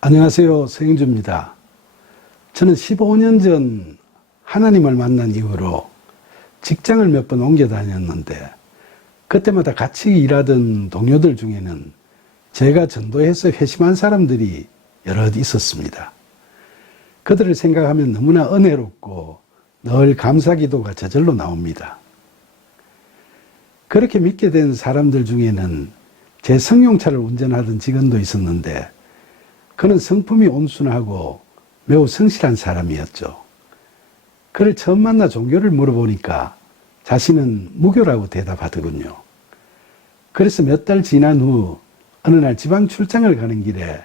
안녕하세요. 서영주입니다. 저는 15년 전 하나님을 만난 이후로 직장을 몇 번 옮겨 다녔는데 그때마다 같이 일하던 동료들 중에는 제가 전도해서 회심한 사람들이 여럿 있었습니다. 그들을 생각하면 너무나 은혜롭고 늘 감사기도가 저절로 나옵니다. 그렇게 믿게 된 사람들 중에는 제 승용차를 운전하던 직원도 있었는데 그는 성품이 온순하고 매우 성실한 사람이었죠. 그를 처음 만나 종교를 물어보니까 자신은 무교라고 대답하더군요. 그래서 몇 달 지난 후 어느 날 지방 출장을 가는 길에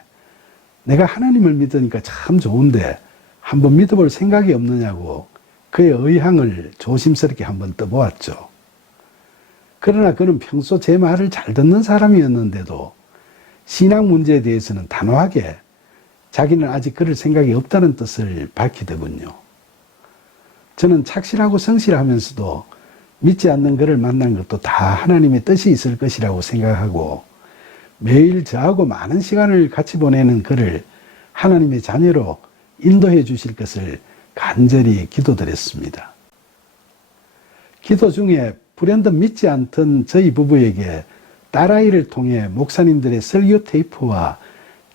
내가 하나님을 믿으니까 참 좋은데 한번 믿어볼 생각이 없느냐고 그의 의향을 조심스럽게 한번 떠보았죠. 그러나 그는 평소 제 말을 잘 듣는 사람이었는데도 신앙 문제에 대해서는 단호하게 자기는 아직 그럴 생각이 없다는 뜻을 밝히더군요. 저는 착실하고 성실하면서도 믿지 않는 그를 만난 것도 다 하나님의 뜻이 있을 것이라고 생각하고 매일 저하고 많은 시간을 같이 보내는 그를 하나님의 자녀로 인도해 주실 것을 간절히 기도드렸습니다. 기도 중에 불현듯 믿지 않던 저희 부부에게 딸아이를 통해 목사님들의 설교 테이프와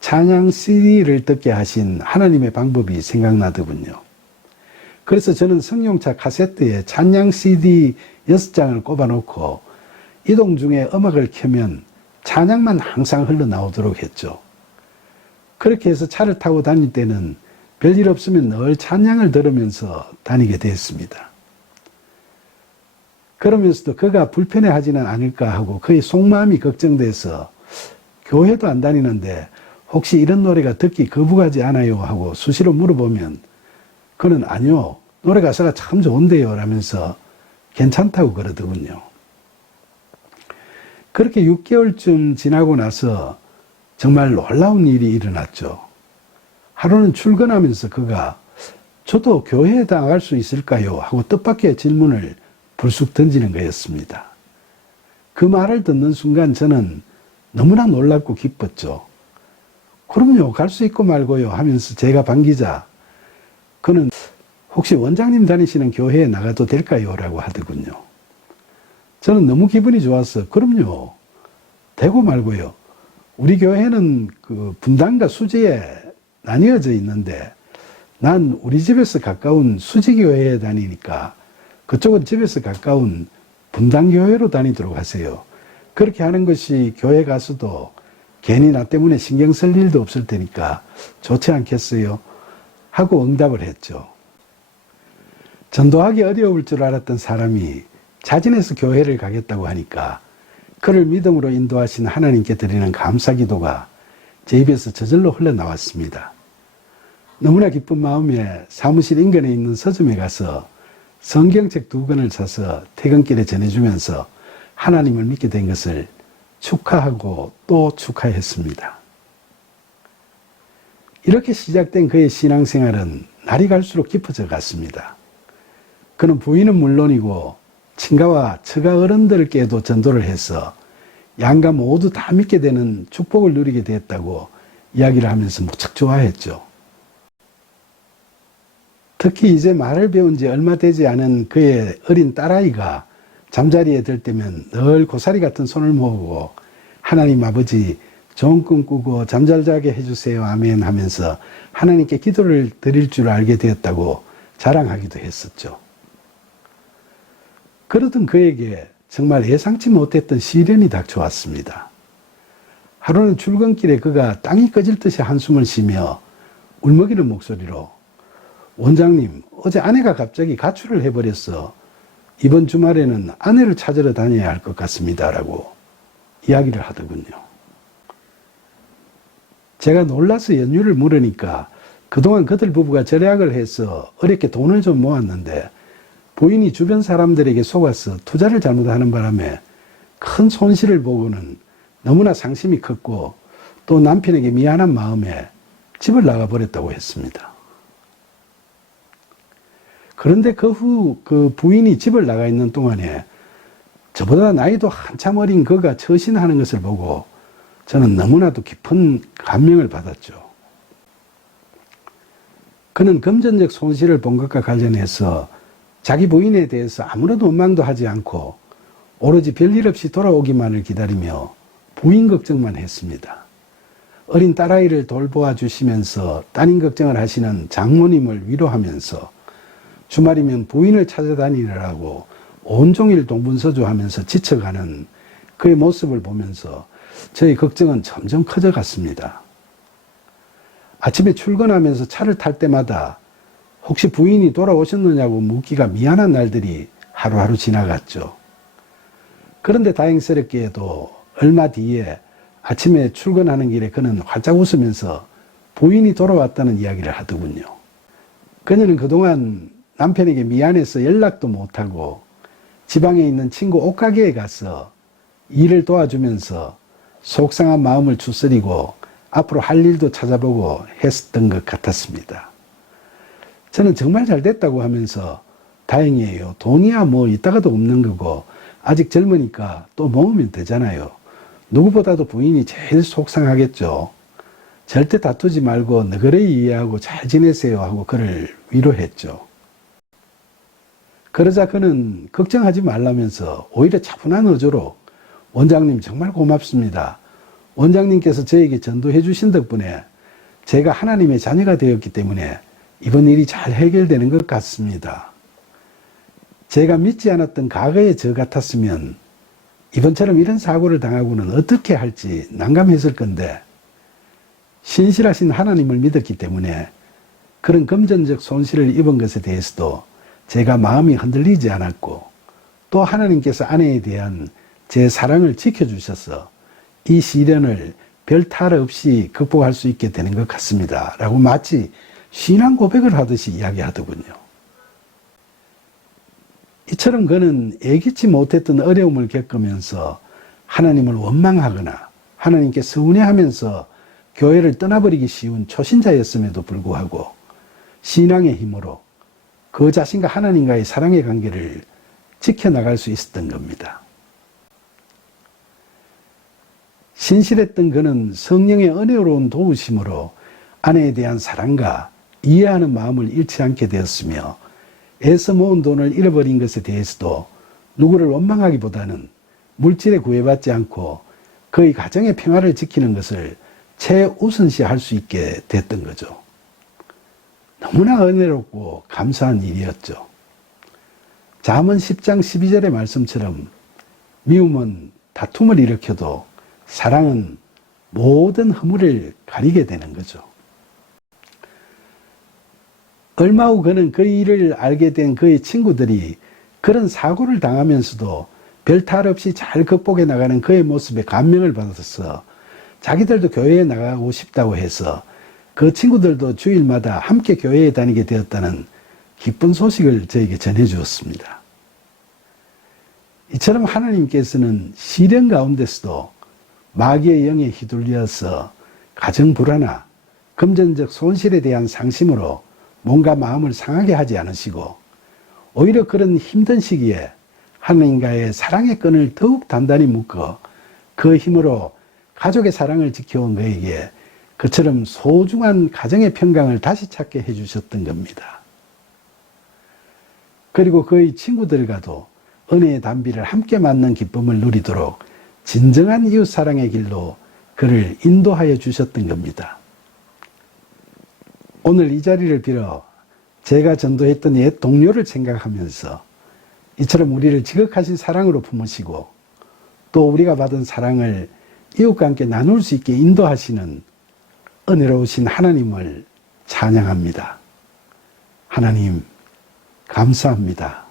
찬양 CD를 듣게 하신 하나님의 방법이 생각나더군요. 그래서 저는 승용차 카세트에 찬양 CD 6장을 꼽아놓고 이동 중에 음악을 켜면 찬양만 항상 흘러나오도록 했죠. 그렇게 해서 차를 타고 다닐 때는 별일 없으면 늘 찬양을 들으면서 다니게 됐습니다. 그러면서도 그가 불편해하지는 않을까 하고 그의 속마음이 걱정돼서 교회도 안 다니는데 혹시 이런 노래가 듣기 거부가지 않아요 하고 수시로 물어보면 그는 아니요, 노래 가사가 참 좋은데요 라면서 괜찮다고 그러더군요. 그렇게 6개월쯤 지나고 나서 정말 놀라운 일이 일어났죠. 하루는 출근하면서 그가 저도 교회에 나갈 수 있을까요 하고 뜻밖의 질문을 불쑥 던지는 거였습니다. 그 말을 듣는 순간 저는 너무나 놀랍고 기뻤죠. 그럼요, 갈 수 있고 말고요 하면서 제가 반기자 그는 혹시 원장님 다니시는 교회에 나가도 될까요? 라고 하더군요. 저는 너무 기분이 좋아서 그럼요, 되고 말고요. 우리 교회는 그 분당과 수지에 나뉘어져 있는데 난 우리 집에서 가까운 수지교회에 다니니까 그쪽은 집에서 가까운 분당교회로 다니도록 하세요. 그렇게 하는 것이 교회 가서도 괜히 나 때문에 신경 쓸 일도 없을 테니까 좋지 않겠어요? 하고 응답을 했죠. 전도하기 어려울 줄 알았던 사람이 자진해서 교회를 가겠다고 하니까 그를 믿음으로 인도하신 하나님께 드리는 감사기도가 제 입에서 저절로 흘러나왔습니다. 너무나 기쁜 마음에 사무실 인근에 있는 서점에 가서 성경책 2권을 사서 퇴근길에 전해주면서 하나님을 믿게 된 것을 축하하고 또 축하했습니다. 이렇게 시작된 그의 신앙생활은 날이 갈수록 깊어져 갔습니다. 그는 부인은 물론이고 친가와 처가 어른들께도 전도를 해서 양가 모두 다 믿게 되는 축복을 누리게 됐다고 이야기를 하면서 무척 좋아했죠. 특히 이제 말을 배운 지 얼마 되지 않은 그의 어린 딸아이가 잠자리에 들 때면 늘 고사리 같은 손을 모으고 하나님 아버지 좋은 꿈 꾸고 잠잘 자게 해주세요 아멘 하면서 하나님께 기도를 드릴 줄 알게 되었다고 자랑하기도 했었죠. 그러던 그에게 정말 예상치 못했던 시련이 닥쳐왔습니다. 하루는 출근길에 그가 땅이 꺼질 듯이 한숨을 쉬며 울먹이는 목소리로 원장님, 어제 아내가 갑자기 가출을 해버렸어. 이번 주말에는 아내를 찾으러 다녀야 할 것 같습니다 라고 이야기를 하더군요. 제가 놀라서 연유를 물으니까 그동안 그들 부부가 절약을 해서 어렵게 돈을 좀 모았는데 부인이 주변 사람들에게 속아서 투자를 잘못하는 바람에 큰 손실을 보고는 너무나 상심이 컸고 또 남편에게 미안한 마음에 집을 나가버렸다고 했습니다. 그런데 그 후 그 부인이 집을 나가 있는 동안에 저보다 나이도 한참 어린 그가 처신하는 것을 보고 저는 너무나도 깊은 감명을 받았죠. 그는 금전적 손실을 본 것과 관련해서 자기 부인에 대해서 아무런 원망도 하지 않고 오로지 별일 없이 돌아오기만을 기다리며 부인 걱정만 했습니다. 어린 딸아이를 돌보아 주시면서 따님 걱정을 하시는 장모님을 위로하면서 주말이면 부인을 찾아다니느라고 온종일 동분서주하면서 지쳐가는 그의 모습을 보면서 저의 걱정은 점점 커져갔습니다. 아침에 출근하면서 차를 탈 때마다 혹시 부인이 돌아오셨느냐고 묻기가 미안한 날들이 하루하루 지나갔죠. 그런데 다행스럽게도 얼마 뒤에 아침에 출근하는 길에 그는 활짝 웃으면서 부인이 돌아왔다는 이야기를 하더군요. 그녀는 그동안 남편에게 미안해서 연락도 못하고 지방에 있는 친구 옷가게에 가서 일을 도와주면서 속상한 마음을 추스리고 앞으로 할 일도 찾아보고 했었던 것 같았습니다. 저는 정말 잘 됐다고 하면서 다행이에요. 돈이야 뭐 이따가도 없는 거고 아직 젊으니까 또 모으면 되잖아요. 누구보다도 부인이 제일 속상하겠죠. 절대 다투지 말고 너그러이 이해하고 잘 지내세요 하고 그를 위로했죠. 그러자 그는 걱정하지 말라면서 오히려 차분한 어조로 원장님 정말 고맙습니다. 원장님께서 저에게 전도해 주신 덕분에 제가 하나님의 자녀가 되었기 때문에 이번 일이 잘 해결되는 것 같습니다. 제가 믿지 않았던 과거의 저 같았으면 이번처럼 이런 사고를 당하고는 어떻게 할지 난감했을 건데 신실하신 하나님을 믿었기 때문에 그런 금전적 손실을 입은 것에 대해서도 제가 마음이 흔들리지 않았고 또 하나님께서 아내에 대한 제 사랑을 지켜주셔서 이 시련을 별 탈 없이 극복할 수 있게 되는 것 같습니다. 라고 마치 신앙 고백을 하듯이 이야기하더군요. 이처럼 그는 예기치 못했던 어려움을 겪으면서 하나님을 원망하거나 하나님께 서운해하면서 교회를 떠나버리기 쉬운 초신자였음에도 불구하고 신앙의 힘으로 그 자신과 하나님과의 사랑의 관계를 지켜나갈 수 있었던 겁니다. 신실했던 그는 성령의 은혜로운 도우심으로 아내에 대한 사랑과 이해하는 마음을 잃지 않게 되었으며 애써 모은 돈을 잃어버린 것에 대해서도 누구를 원망하기보다는 물질에 구애받지 않고 그의 가정의 평화를 지키는 것을 최우선시 할 수 있게 됐던 거죠. 너무나 은혜롭고 감사한 일이었죠. 잠언 10장 12절의 말씀처럼 미움은 다툼을 일으켜도 사랑은 모든 허물을 가리게 되는 거죠. 얼마 후 그는 그 일을 알게 된 그의 친구들이 그런 사고를 당하면서도 별 탈 없이 잘 극복해 나가는 그의 모습에 감명을 받아서 자기들도 교회에 나가고 싶다고 해서 그 친구들도 주일마다 함께 교회에 다니게 되었다는 기쁜 소식을 저에게 전해 주었습니다. 이처럼 하나님께서는 시련 가운데서도 마귀의 영에 휘둘려서 가정 불화나 금전적 손실에 대한 상심으로 뭔가 마음을 상하게 하지 않으시고 오히려 그런 힘든 시기에 하나님과의 사랑의 끈을 더욱 단단히 묶어 그 힘으로 가족의 사랑을 지켜온 그에게 그처럼 소중한 가정의 평강을 다시 찾게 해주셨던 겁니다. 그리고 그의 친구들과도 은혜의 단비를 함께 맞는 기쁨을 누리도록 진정한 이웃사랑의 길로 그를 인도하여 주셨던 겁니다. 오늘 이 자리를 빌어 제가 전도했던 옛 동료를 생각하면서 이처럼 우리를 지극하신 사랑으로 품으시고 또 우리가 받은 사랑을 이웃과 함께 나눌 수 있게 인도하시는 은혜로우신 하나님을 찬양합니다. 하나님, 감사합니다.